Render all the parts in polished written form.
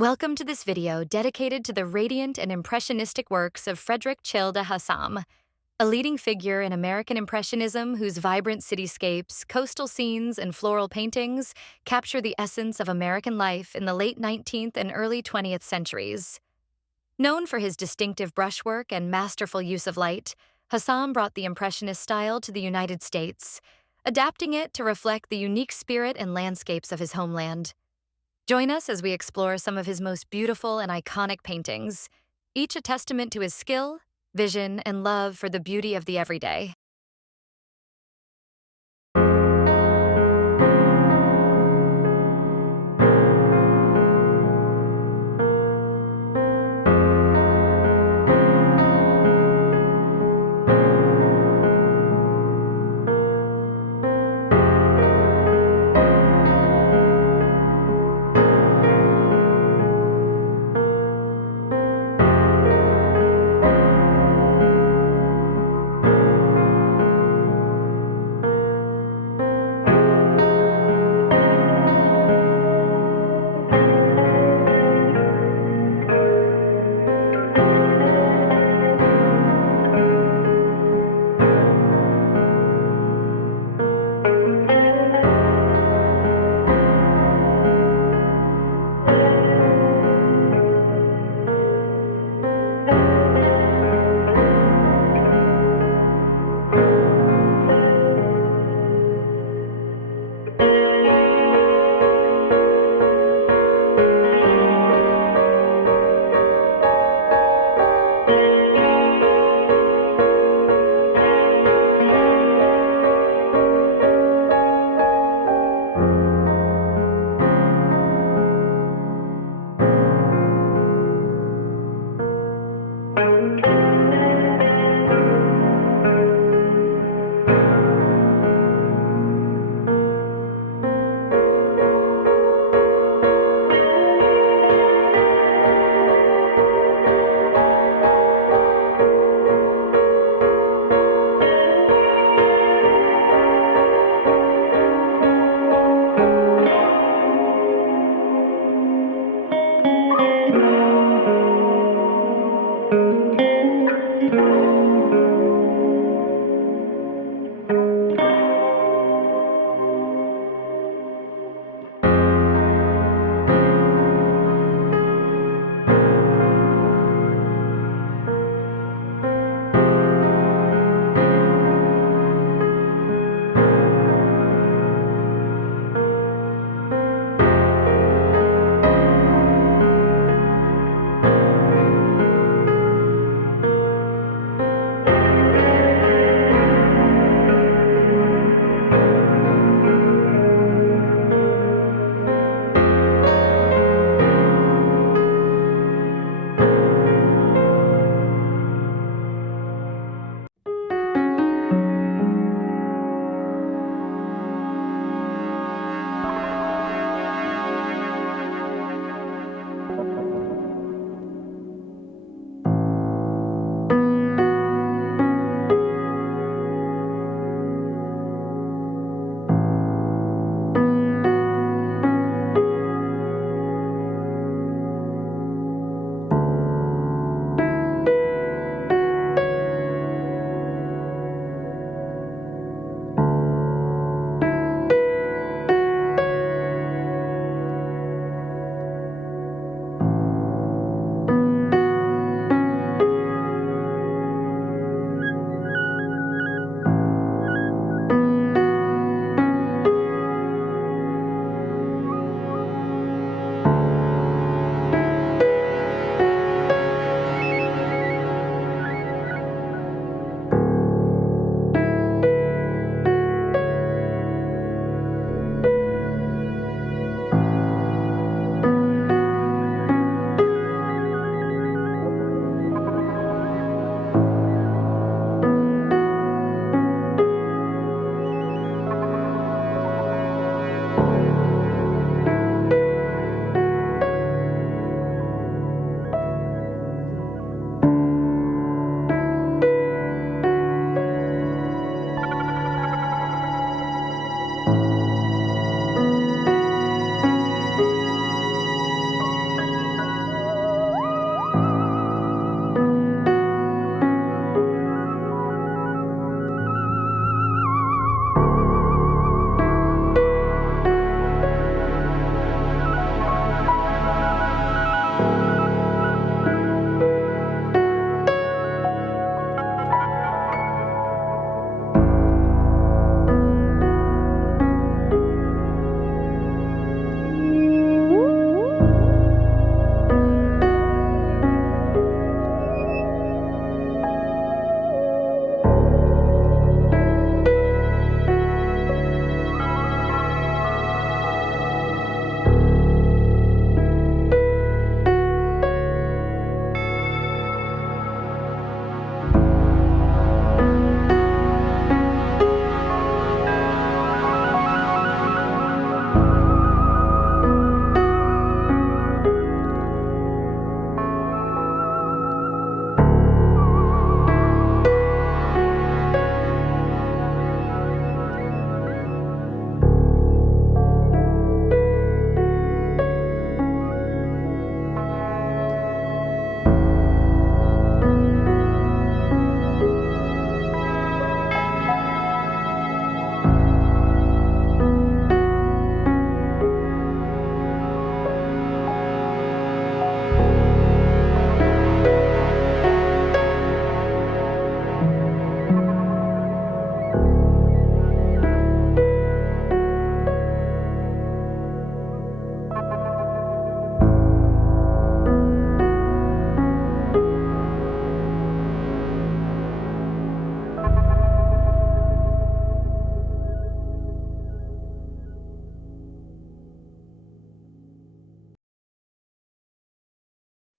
Welcome to this video dedicated to the radiant and impressionistic works of Frederick Childe Hassam, a leading figure in American Impressionism whose vibrant cityscapes, coastal scenes, and floral paintings capture the essence of American life in the late 19th and early 20th centuries. Known for his distinctive brushwork and masterful use of light, Hassam brought the Impressionist style to the United States, adapting it to reflect the unique spirit and landscapes of his homeland. Join us as we explore some of his most beautiful and iconic paintings, each a testament to his skill, vision, and love for the beauty of the everyday.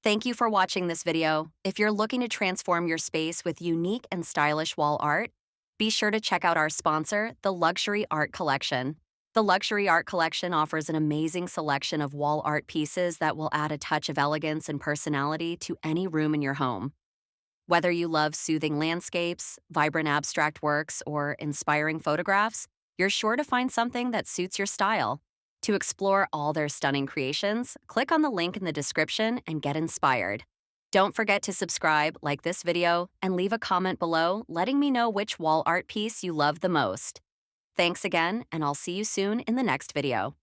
Thank you for watching this video. If you're looking to transform your space with unique and stylish wall art, be sure to check out our sponsor, the Luxury Art Collection. The Luxury Art Collection offers an amazing selection of wall art pieces that will add a touch of elegance and personality to any room in your home. Whether you love soothing landscapes, vibrant abstract works, or inspiring photographs, you're sure to find something that suits your style. To explore all their stunning creations, click on the link in the description and get inspired. Don't forget to subscribe, like this video, and leave a comment below letting me know which wall art piece you love the most. Thanks again, and I'll see you soon in the next video.